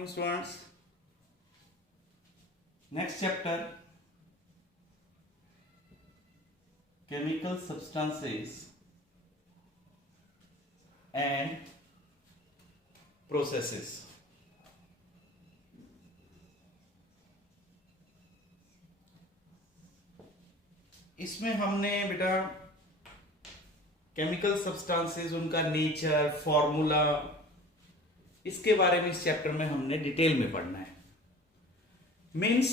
morning, students. Next chapter, chemical substances and processes. इसमें हमने बेटा केमिकल सब्सटेंसेस, उनका नेचर, फॉर्मूला, इसके बारे में इस चैप्टर में हमने डिटेल में पढ़ना है। मीन्स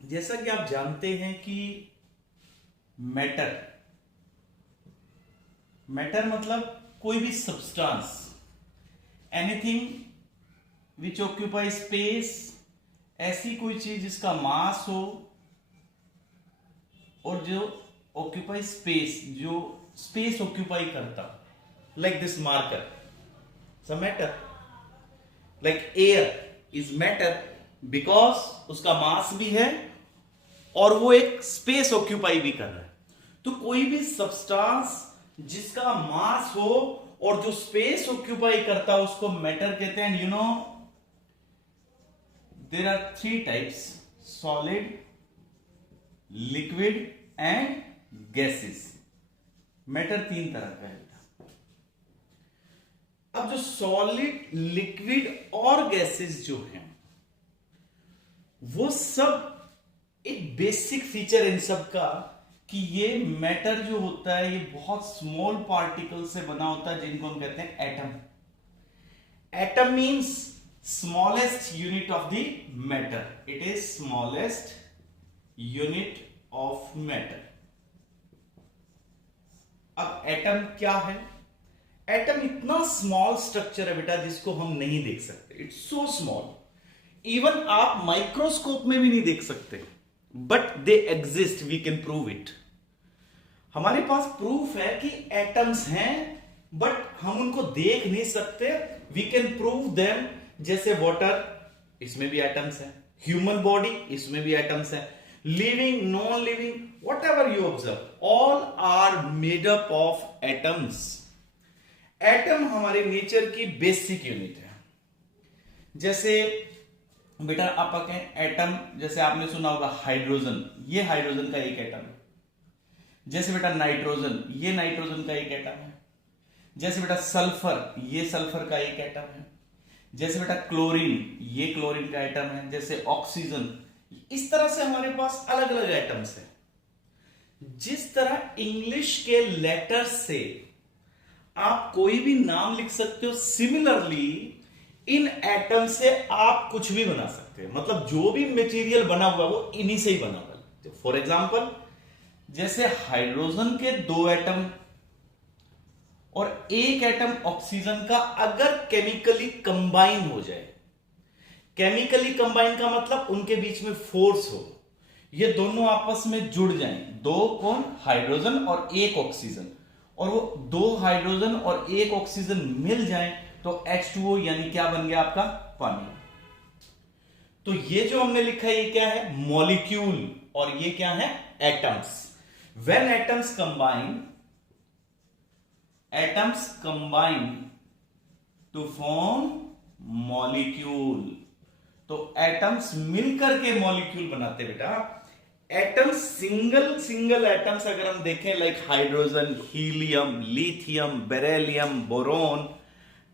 जैसा कि आप जानते हैं कि मैटर मतलब कोई भी substance, anything which occupy space, ऐसी कोई चीज जिसका मास हो और जो ऑक्यूपाई स्पेस, जो स्पेस ऑक्यूपाई करता, like this marker, it's a matter. Like air is matter because उसका मास भी है और वो एक स्पेस ऑक्यूपाई भी कर रहा है। तो कोई भी सब्सटेंस जिसका मास हो और जो स्पेस ऑक्यूपाई करता है उसको मैटर कहते हैं। You know there are three types: solid, liquid and gases. Matter तीन तरह का है। अब जो सॉलिड, लिक्विड और गैसेस जो हैं, वो सब एक बेसिक फीचर इन सब का कि ये मैटर जो होता है ये बहुत स्मॉल पार्टिकल से बना होता है, जिनको हम कहते हैं atom. Atom means smallest unit of the matter. It is smallest unit of matter. अब एटम क्या है? एटम इतना स्मॉल स्ट्रक्चर है बेटा जिसको हम नहीं देख सकते। इट्स सो स्मॉल, इवन आप माइक्रोस्कोप में भी नहीं देख सकते, but they exist, we can prove it. हमारे पास प्रूफ है कि एटम्स हैं, बट हम उनको देख नहीं सकते। We can prove them. जैसे वाटर, इसमें भी एटम्स हैं। ह्यूमन बॉडी, इसमें भी एटम्स हैं। Living, non living, whatever you observe, all are made up of atoms. Atom हमारे नेचर की बेसिक यूनिट है। जैसे बेटा आप कहें एटम, जैसे आपने सुना होगा हाइड्रोजन, ये हाइड्रोजन का एक एटम है। जैसे बेटा नाइट्रोजन, ये नाइट्रोजन का एक एटम है। जैसे बेटा सल्फर, ये सल्फर का एक एटम है। जैसे बेटा क्लोरीन, ये क्लोरीन का एटम है। जैसे ऑक्सीजन, इस तरह से हमारे पास अलग अलग एटम्स हैं। जिस तरह इंग्लिश के लेटर से आप कोई भी नाम लिख सकते हो, सिमिलरली इन एटम से आप कुछ भी बना सकते हैं। मतलब जो भी मटेरियल बना हुआ है वो इन्हीं से ही बना हुआ है। फॉर एग्जाम्पल, जैसे हाइड्रोजन के दो एटम और एक एटम ऑक्सीजन का अगर केमिकली कंबाइन हो जाए, केमिकली कंबाइन का मतलब उनके बीच में फोर्स हो, ये दोनों आपस में जुड़ जाएं, दो कौन, हाइड्रोजन और एक ऑक्सीजन, और वो दो हाइड्रोजन और एक ऑक्सीजन मिल जाएं तो H2O यानी क्या बन गया आपका, पानी। तो ये जो हमने लिखा है ये क्या है, मॉलिक्यूल, और ये क्या है, atoms. When atoms combine to form molecule, तो एटम्स मिलकर के मॉलिक्यूल बनाते बेटा। एटम्स, सिंगल एटम्स अगर हम देखें, like hydrogen, helium, lithium, beryllium, boron,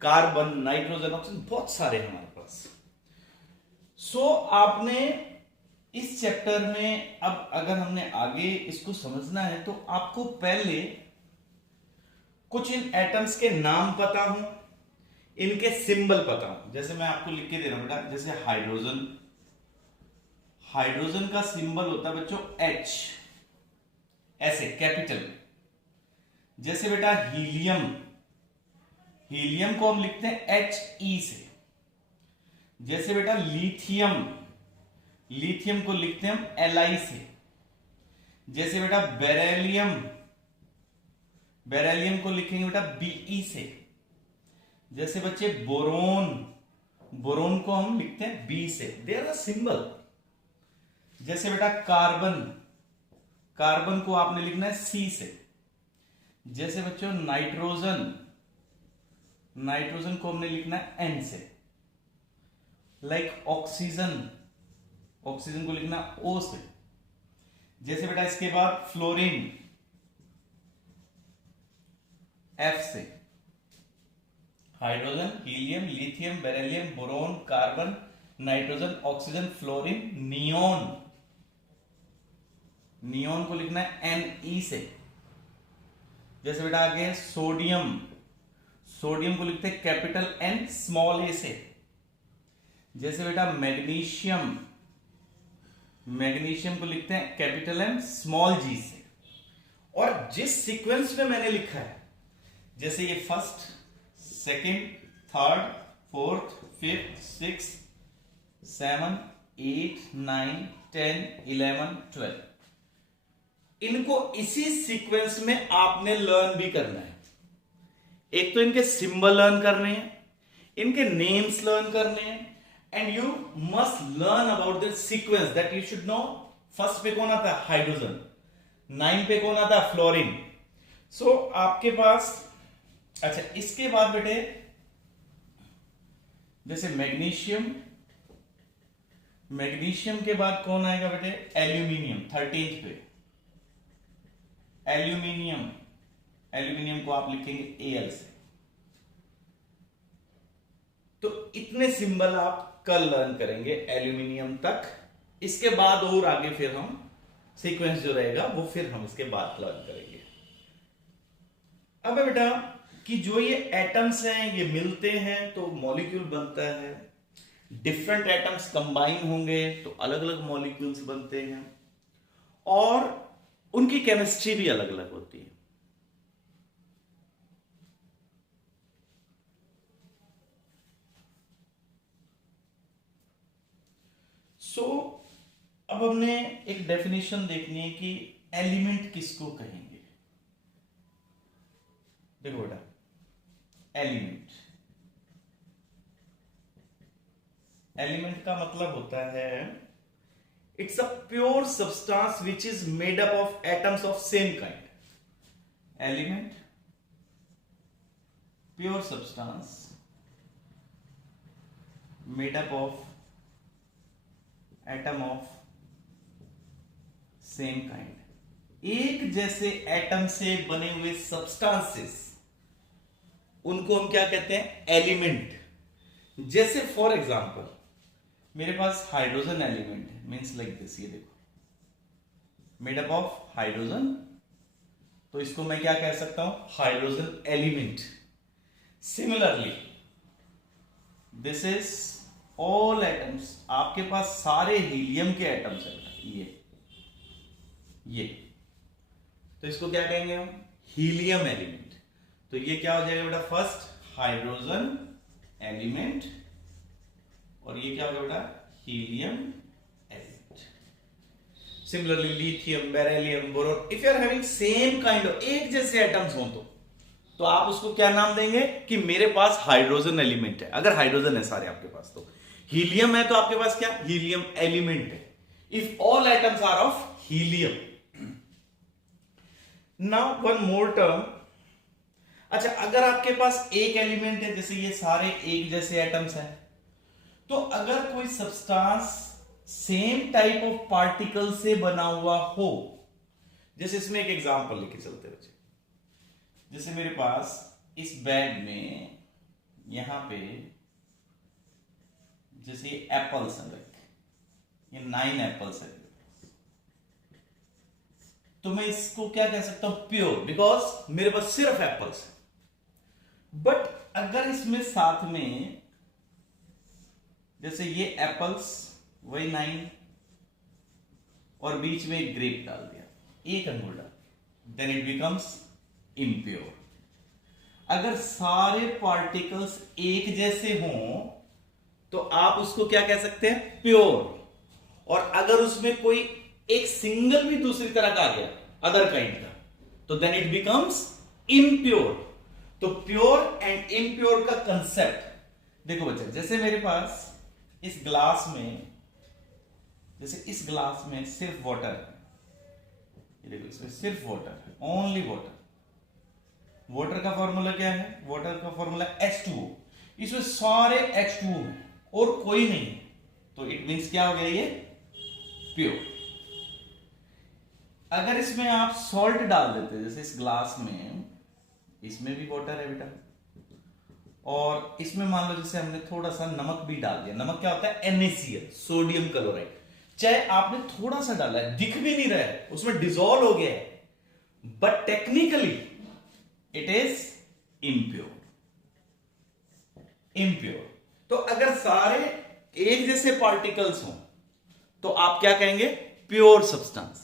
carbon, nitrogen, oxygen, बहुत सारे हैं हमारे पास। सो आपने इस चैप्टर में, अब अगर हमने आगे इसको समझना है तो आपको पहले कुछ इन एटम्स के नाम पता हो, इनके सिंबल पता हो। जैसे मैं आपको लिख के दे रहा हूं बेटा, जैसे हाइड्रोजन का सिंबल होता है बच्चों H, ऐसे कैपिटल। जैसे बेटा हीलियम को हम लिखते हैं HE से। जैसे बेटा लिथियम को लिखते हैं हम Li से। जैसे बेटा बेरिलियम को लिखेंगे बेटा Be से। जैसे बच्चे बोरोन को हम लिखते हैं B से। There are symbol. जैसे बेटा कार्बन को आपने लिखना है C से। जैसे बच्चों नाइट्रोजन को हमने लिखना है N से। लाइक ऑक्सीजन, ऑक्सीजन को लिखना O से। जैसे बेटा इसके बाद फ्लोरीन F से, hydrogen, helium, lithium, beryllium, boron, carbon, nitrogen, oxygen, fluorine, neon, neon को लिखना है Ne से। जैसे बेटा आगे सोडियम, सोडियम को लिखते हैं कैपिटल N स्मॉल a से। जैसे बेटा मैग्नीशियम, मैग्नीशियम को लिखते हैं कैपिटल M स्मॉल g से। और जिस सीक्वेंस में मैंने लिखा है, जैसे ये first, second, third, fourth, fifth, six, 7, 8, 9, 10, 11, 12, इनको इसी सीक्वेंस में आपने लर्न भी करना है। एक तो इनके सिंबल लर्न करने हैं, इनके नेम्स लर्न करने हैं, and you must learn about the sequence that you should know. First पे कौन आता है? हाइड्रोजन। 9 पे कौन आता है? फ्लोरीन। सो आपके पास, अच्छा इसके बाद बेटे जैसे मैग्नीशियम, मैग्नीशियम के बाद कौन आएगा बेटे? एल्यूमिनियम 13th पे, एल्यूमिनियम, एल्यूमिनियम को आप लिखेंगे Al से। तो इतने सिंबल आप कल लर्न करेंगे एल्यूमिनियम तक। इसके बाद और आगे फिर हम सीक्वेंस जो रहेगा वो फिर हम इसके बाद लर्न करेंगे। अब बेटा कि जो ये एटम्स हैं ये मिलते हैं तो मॉलिक्यूल बनता है, डिफरेंट एटम्स कंबाइन होंगे तो अलग अलग मॉलिक्यूल्स बनते हैं, और उनकी केमिस्ट्री भी अलग अलग होती है। सो अब हमने एक डेफिनेशन देखनी है कि एलिमेंट किसको कहेंगे। देखो बेटा, एलिमेंट, एलिमेंट का मतलब होता है it's a pure substance which is made up of atoms of same kind. Element pure substance made up of atom of same kind. एक जैसे एटम से बने हुए सब्सटेंसेस, उनको हम क्या कहते हैं? एलिमेंट। जैसे फॉर एग्जांपल मेरे पास हाइड्रोजन एलिमेंट है, मींस लाइक दिस, ये देखो मेड अप ऑफ हाइड्रोजन, तो इसको मैं क्या कह सकता हूं? Hydrogen element. Similarly this is all atoms, आपके पास सारे हीलियम के एटम्स हैं, ये तो इसको क्या कहेंगे हम? Helium element. तो ये क्या हो जाएगा बेटा? फर्स्ट हाइड्रोजन एलिमेंट, और ये क्या होगा बेटा? Helium element. Similarly lithium, beryllium, boron, if you are having same kind of, एक जैसे एटम्स हो तो आप उसको क्या नाम देंगे कि मेरे पास हाइड्रोजन एलिमेंट है। अगर हाइड्रोजन है सारे आपके पास, तो हीलियम है तो आपके पास क्या? हीलियम एलिमेंट है। If all atoms are of helium. Now one more term. अच्छा, अगर आपके पास एक एलिमेंट है, जैसे ये सारे एक जैसे एटम्स हैं, तो अगर कोई substance same type of particle से बना हुआ हो, जैसे इसमें एक एग्जांपल लेके चलते हैं। जैसे मेरे पास इस बैग में यहां पे जैसे एप्पल्स हैं, ये 9 एप्पल्स है, तो मैं इसको क्या कह सकता हूं? प्योर, बिकॉज मेरे पास सिर्फ एप्पल्स है। बट अगर इसमें साथ में जैसे ये एप्पल्स, वही 9, और बीच में एक ग्रेप डाल दिया, एक अंगूर डाल, देन इट बिकम्स इम्प्योर। अगर सारे पार्टिकल्स एक जैसे हों तो आप उसको क्या कह सकते हैं? प्योर। और अगर उसमें कोई एक सिंगल भी दूसरी तरह का आ गया, अदर काइंड का, तो देन इट बिकम्स इम्प्योर। तो प्योर एंड इम्प्योर का कंसेप्ट देखो बच्चे, जैसे मेरे पास इस ग्लास में, जैसे इस ग्लास में सिर्फ वाटर है, ये देखो इसमें सिर्फ वाटर है, ओनली वाटर। वाटर का फॉर्मूला क्या है? वाटर का फॉर्मूला H2O। इसमें सारे H2O हैं, और कोई नहीं है, तो इट मींस क्या हो गया ये प्योर। अगर इसमें आप सॉल्ट डाल देते, जैसे इस ग्लास में, इसमें भी वाटर है बेटा, और इसमें मान लो जैसे हमने थोड़ा सा नमक भी डाल दिया। नमक क्या होता है? NaCl, sodium chloride. चाहे आपने थोड़ा सा डाला है, दिख भी नहीं रहा है, उसमें डिसॉल्व हो गया है, but technically it is impure. Impure. तो अगर सारे एक जैसे पार्टिकल्स हों तो आप क्या कहेंगे? Pure substance.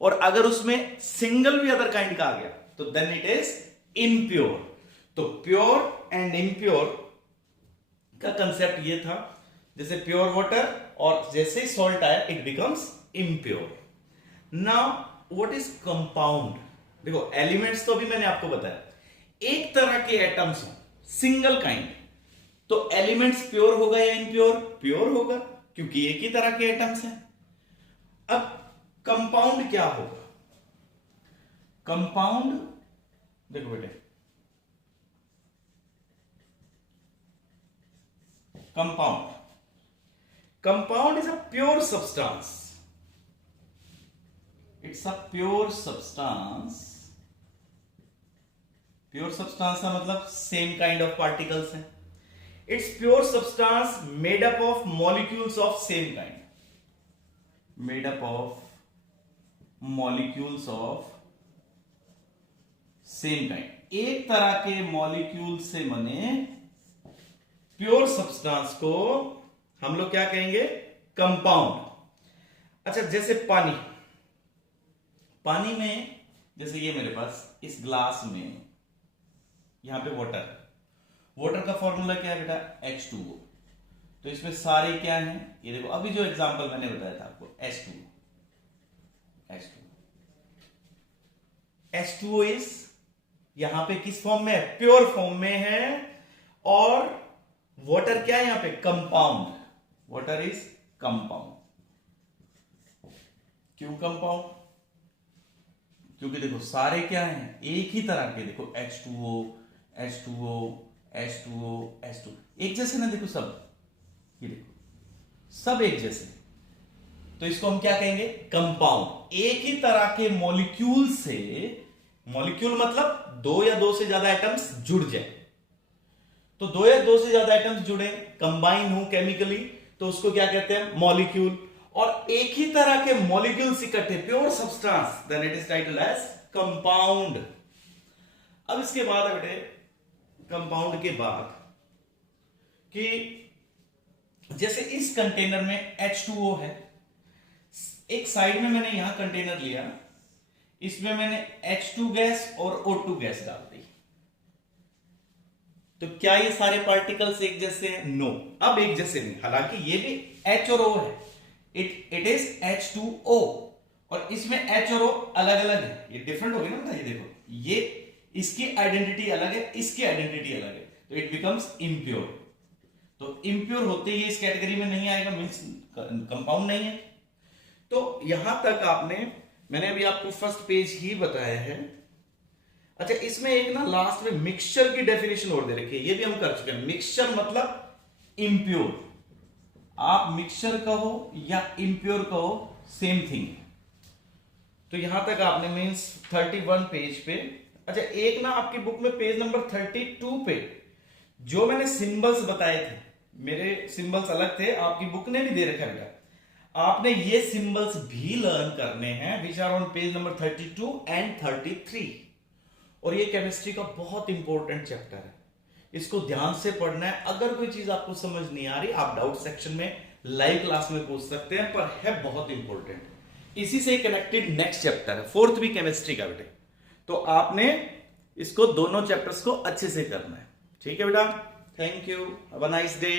और अगर उसमें सिंगल भी अदर काइंड का आ गया तो देन इट इज इम्प्योर। तो प्योर एंड इम्प्योर का कंसेप्ट ये था, जैसे प्योर वाटर और जैसे ही सॉल्ट आया it becomes impure. Now what is compound? देखो एलिमेंट्स तो अभी मैंने आपको बताया, एक तरह के एटम्स हो सिंगल काइंड, तो एलिमेंट्स प्योर होगा या इम्प्योर? प्योर होगा, क्योंकि एक ही तरह के एटम्स हैं। अब कंपाउंड क्या होगा? कंपाउंड देखो बेटे, compound is a pure substance. It's a pure substance. Pure substance का मतलब सेम काइंड ऑफ पार्टिकल्स हैं। It's pure substance made up of molecules of same kind. Made up of molecules of same kind. एक तरह के molecule से बने pure substance को हम लोग क्या कहेंगे? कंपाउंड। अच्छा, जैसे पानी, पानी में जैसे ये मेरे पास इस ग्लास में यहां पे वाटर, वाटर का फॉर्मूला क्या है बेटा? H2O। तो इसमें सारे क्या हैं? ये देखो, अभी जो एग्जांपल मैंने बताया था आपको, H2O इज यहां पे किस फॉर्म में है? प्योर फॉर्म में है। और वाटर क्या है यहां पे? कंपाउंड। Water is compound. क्यों कंपाउंड? क्योंकि देखो सारे क्या हैं? एक ही तरह के। देखो H2O, H2O, H2O, H2O, एक जैसे ना, देखो सब, ये देखो सब एक जैसे, तो इसको हम क्या कहेंगे? कंपाउंड। एक ही तरह के मॉलिक्यूल से, मॉलिक्यूल मतलब दो या दो से ज्यादा एटम्स जुड़ जाए, तो दो या दो से ज्यादा एटम्स जुड़े, कंबाइन हो केमिकली, तो उसको क्या कहते हैं? मॉलिक्यूल। और एक ही तरह के मॉलिक्यूल्स इकट्ठे, pure substance, then it is titled as compound. अब इसके बाद बेटे, कंपाउंड के बाद कि जैसे इस कंटेनर में H2O है, एक साइड में मैंने यहां कंटेनर लिया, इसमें मैंने H2 गैस और O2 गैस डाल दी, तो क्या ये सारे पार्टिकल्स एक जैसे हैं? नो, अब एक जैसे नहीं। हालांकि ये भी H और O है, इट इज H2O, और इसमें H और O अलग अलग है, ये डिफरेंट हो गए ना। ये देखो, ये इसकी आइडेंटिटी अलग है, इसकी आइडेंटिटी अलग है, तो इट बिकम्स इम्प्योर। तो इम्प्योर होते ही इस कैटेगरी में नहीं आएगा, मींस कंपाउंड नहीं है। तो यहां तक मैंने अभी आपको फर्स्ट पेज ही बताया है। अच्छा, इसमें एक ना लास्ट में मिक्सचर की डेफिनेशन और दे रखी है, ये भी हम कर चुके हैं। मिक्सचर मतलब इम्प्योर। आप मिक्सचर कहो या इम्प्योर कहो, सेम थिंग। तो यहां तक आपने मींस 31 पेज पे। अच्छा, एक ना आपकी बुक में पेज नंबर 32 पे जो मैंने सिंबल्स बताए थे, मेरे सिंबल्स अलग थे, आपकी बुक ने भी दे रखा है, आपने ये सिंबल्स भी लर्न करने हैं, which are on page number 32 and 33। और ये केमिस्ट्री का बहुत इंपॉर्टेंट चैप्टर है, इसको ध्यान से पढ़ना है। अगर कोई चीज आपको समझ नहीं आ रही, आप डाउट सेक्शन में लाइव क्लास में पूछ सकते हैं, पर है बहुत इंपॉर्टेंट। इसी से कनेक्टेड नेक्स्ट चैप्टर है, फोर्थ भी केमिस्ट्री का बेटे, तो आपने इसको दोनों चैप्टर्स को अच्छे से करना है। ठीक है बेटा, thank you, have a nice day.